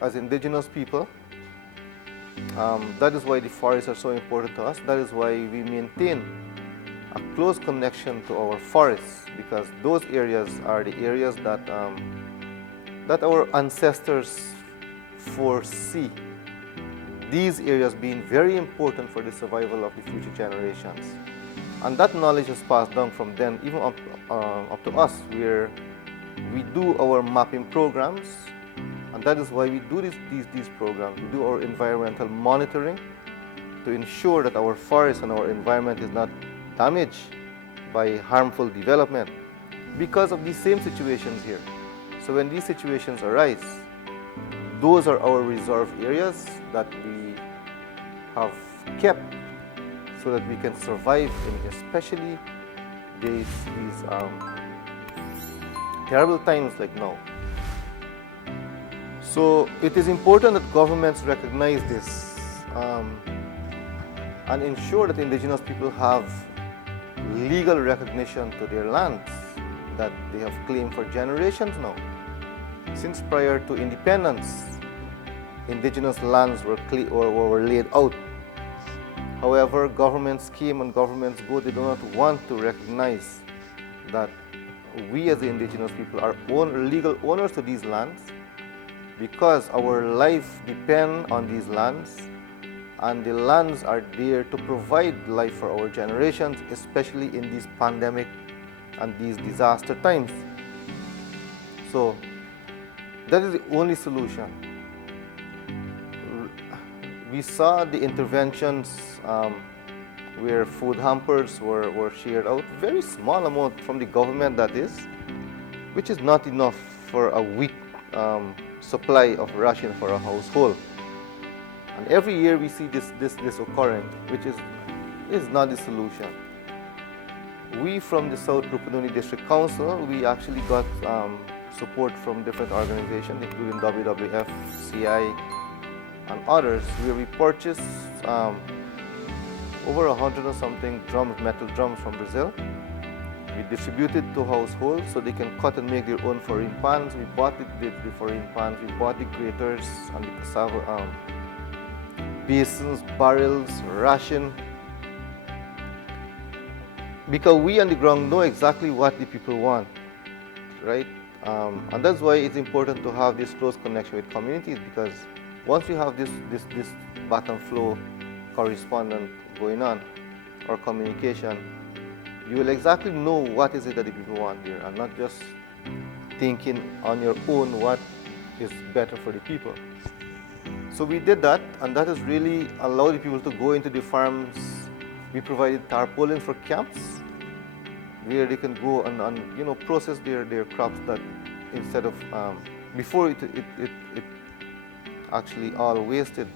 as indigenous people, that is why the forests are so important to us. That is why we maintain a close connection to our forests, because those areas are the areas that, that our ancestors foresee. These areas being very important for the survival of the future generations. And that knowledge is passed down from them even up to us, where we do our mapping programs, and that is why we do these programs. We do our environmental monitoring to ensure that our forest and our environment is not damaged by harmful development because of these same situations here. So when these situations arise, those are our reserve areas that we have kept so that we can survive in especially these terrible times like now. So it is important that governments recognize this and ensure that indigenous people have legal recognition to their lands that they have claimed for generations now. Since prior to independence, indigenous lands were laid out. However, governments came and governments go. They do not want to recognize that we as the indigenous people are legal owners to these lands, because our life depends on these lands, and the lands are there to provide life for our generations, especially in these pandemic and these disaster times. So that is the only solution. We saw the interventions where food hampers were shared out, very small amount from the government, that is, which is not enough for a week supply of ration for a household. And every year we see this occurring, which is not the solution. We from the South Rupununi District Council, we actually got support from different organizations, including WWF, CI, and others, where we purchased over 100 or something drums, metal drums from Brazil. We distributed to households so they can cut and make their own farine pans. We bought the farine pans, we bought the graters and the cassava basins, barrels, ration. Because we on the ground know exactly what the people want, right? And that's why it's important to have this close connection with communities, because once you have this back and flow correspondence going on, or communication, you will exactly know what is it that the people want here, and not just thinking on your own what is better for the people. So we did that, and that has really allowed the people to go into the farms. We provided tarpaulins for camps where they can go and process their crops, that instead of before it actually all wasted.